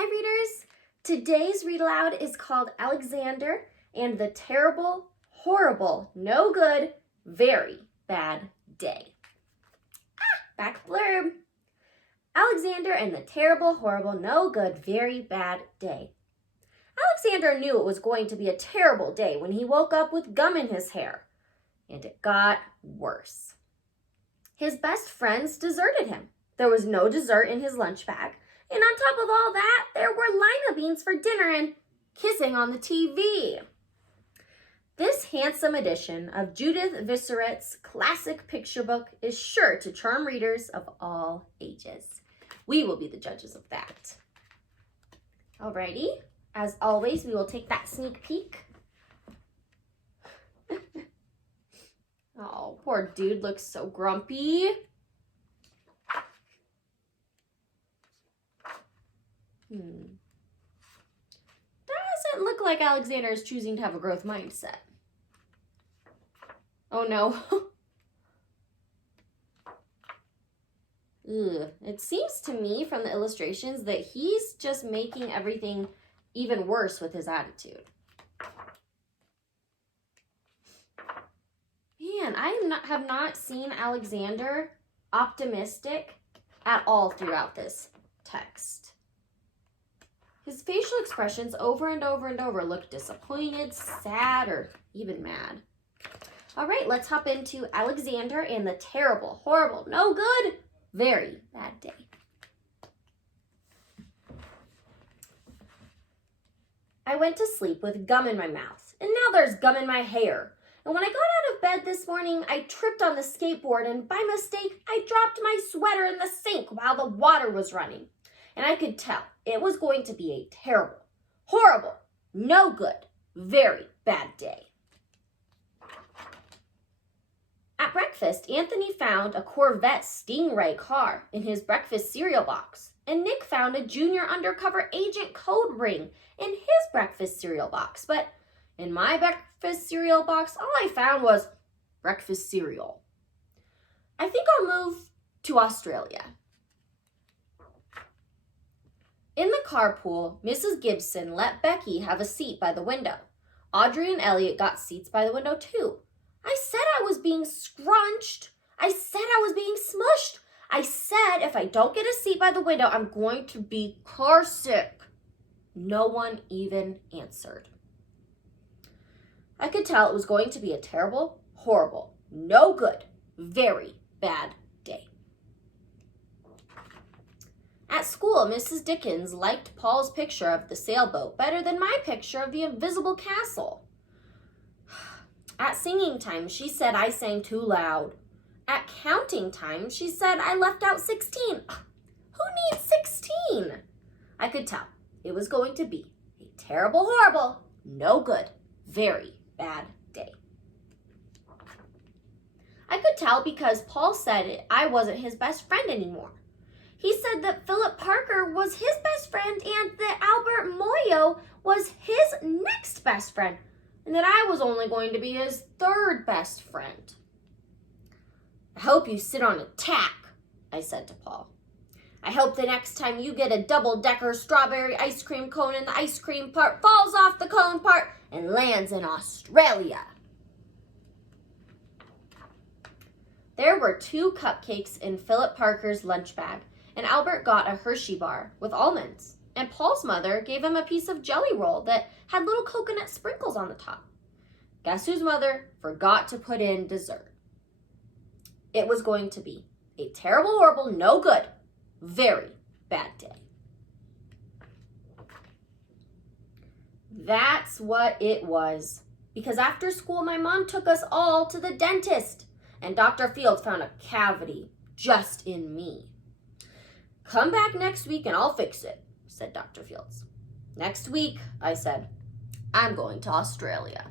Hi readers! Today's read aloud is called Alexander and the Terrible, Horrible, No Good, Very Bad Day. Back blurb. Alexander and the Terrible, Horrible, No Good, Very Bad Day. Alexander knew it was going to be a terrible day when he woke up with gum in his hair. And it got worse. His best friends deserted him. There was no dessert in his lunch bag. And on top of all that, there were lima beans for dinner and kissing on the TV. This handsome edition of Judith Visseret's classic picture book is sure to charm readers of all ages. We will be the judges of that. Alrighty, as always, we will take that sneak peek. Oh, poor dude looks so grumpy. Doesn't look like Alexander is choosing to have a growth mindset. Oh no. Ugh. It seems to me from the illustrations that he's just making everything even worse with his attitude. Man, I have not seen Alexander optimistic at all throughout this text. His facial expressions over and over and over look disappointed, sad, or even mad. All right, let's hop into Alexander and the Terrible, Horrible, No Good, Very Bad Day. I went to sleep with gum in my mouth, and now there's gum in my hair. And when I got out of bed this morning, I tripped on the skateboard, and by mistake, I dropped my sweater in the sink while the water was running. And I could tell it was going to be a terrible, horrible, no good, very bad day. At breakfast, Anthony found a Corvette Stingray car in his breakfast cereal box, and Nick found a junior undercover agent code ring in his breakfast cereal box. But in my breakfast cereal box, all I found was breakfast cereal. I think I'll move to Australia. In the carpool, Mrs. Gibson let Becky have a seat by the window. Audrey and Elliot got seats by the window too. I said I was being scrunched. I said I was being smushed. I said if I don't get a seat by the window, I'm going to be car sick. No one even answered. I could tell it was going to be a terrible, horrible, no good, very bad day. At school, Mrs. Dickens liked Paul's picture of the sailboat better than my picture of the invisible castle. At singing time, she said I sang too loud. At counting time, she said I left out 16. Who needs 16? I could tell it was going to be a terrible, horrible, no good, very bad day. I could tell because Paul said I wasn't his best friend anymore. He said that Philip Parker was his best friend and that Albert Moyo was his next best friend, and that I was only going to be his third best friend. I hope you sit on a tack, I said to Paul. I hope the next time you get a double-decker strawberry ice cream cone and the ice cream part falls off the cone part and lands in Australia. There were 2 cupcakes in Philip Parker's lunch bag, and Albert got a Hershey bar with almonds, and Paul's mother gave him a piece of jelly roll that had little coconut sprinkles on the top. Guess whose mother forgot to put in dessert? It was going to be a terrible, horrible, no good, very bad day. That's what it was. Because after school, my mom took us all to the dentist, and Dr. Fields found a cavity just in me. Come back next week and I'll fix it, said Dr. Fields. Next week, I said, I'm going to Australia.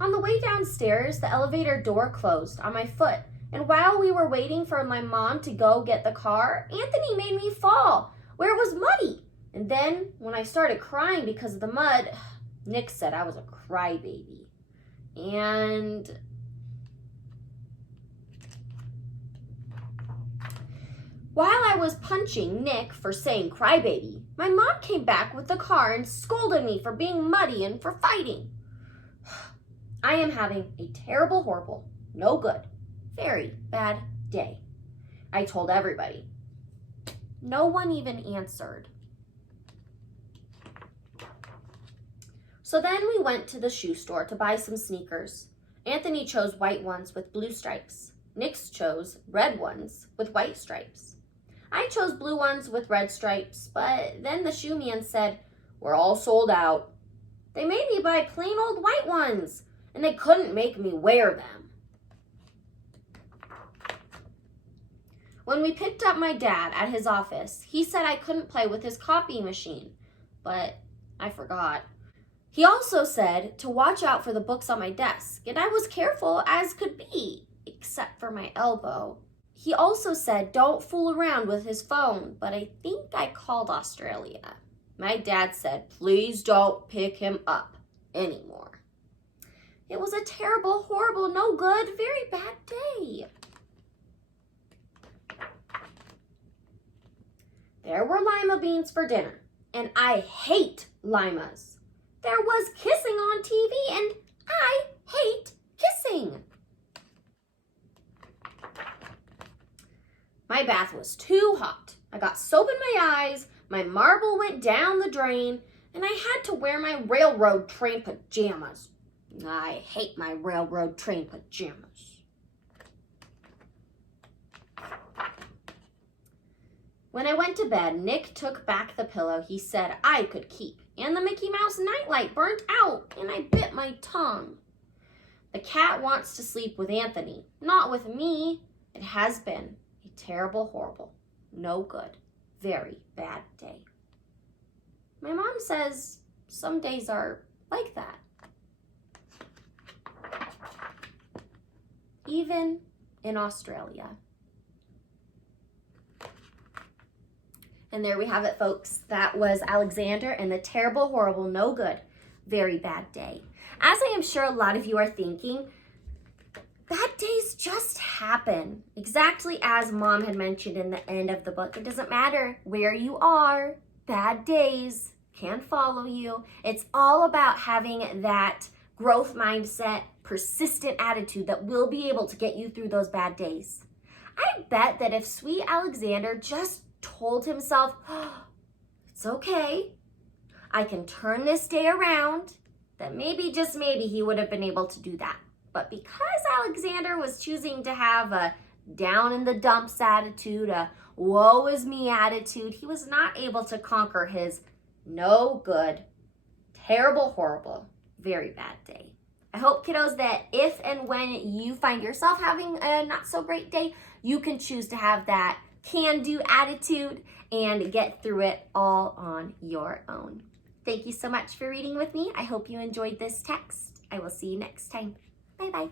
On the way downstairs, the elevator door closed on my foot, and while we were waiting for my mom to go get the car, Anthony made me fall where it was muddy. And then when I started crying because of the mud, Nick said I was a crybaby. And While I was punching Nick for saying crybaby, my mom came back with the car and scolded me for being muddy and for fighting. I am having a terrible, horrible, no good, very bad day. I told everybody. No one even answered. So then we went to the shoe store to buy some sneakers. Anthony chose white ones with blue stripes. Nick chose red ones with white stripes. I chose blue ones with red stripes, but then the shoe man said, "We're all sold out." They made me buy plain old white ones, and they couldn't make me wear them. When we picked up my dad at his office, he said I couldn't play with his copy machine, but I forgot. He also said to watch out for the books on my desk, and I was careful as could be, except for my elbow. He also said don't fool around with his phone, but I think I called Australia. My dad said, please don't pick him up anymore. It was a terrible, horrible, no good, very bad day. There were lima beans for dinner, and I hate limas. There was kissing on TV, and I hate kissing. My bath was too hot. I got soap in my eyes, my marble went down the drain, and I had to wear my railroad train pajamas. I hate my railroad train pajamas. When I went to bed, Nick took back the pillow he said I could keep, and the Mickey Mouse nightlight burnt out, and I bit my tongue. The cat wants to sleep with Anthony, not with me. It has been a terrible, horrible, no good, very bad day. My mom says some days are like that. Even in Australia. And there we have it, folks. That was Alexander and the terrible, horrible, no good, very bad day. As I am sure a lot of you are thinking, bad days just happen. Exactly as Mom had mentioned in the end of the book. It doesn't matter where you are. Bad days can follow you. It's all about having that growth mindset, persistent attitude that will be able to get you through those bad days. I bet that if sweet Alexander just told himself, oh, it's okay, I can turn this day around, that maybe, just maybe, he would have been able to do that. But because Alexander was choosing to have a down in the dumps attitude, a woe is me attitude, he was not able to conquer his no good, terrible, horrible, very bad day. I hope, kiddos, that if and when you find yourself having a not so great day, you can choose to have that can-do attitude and get through it all on your own. Thank you so much for reading with me. I hope you enjoyed this text. I will see you next time. Bye-bye.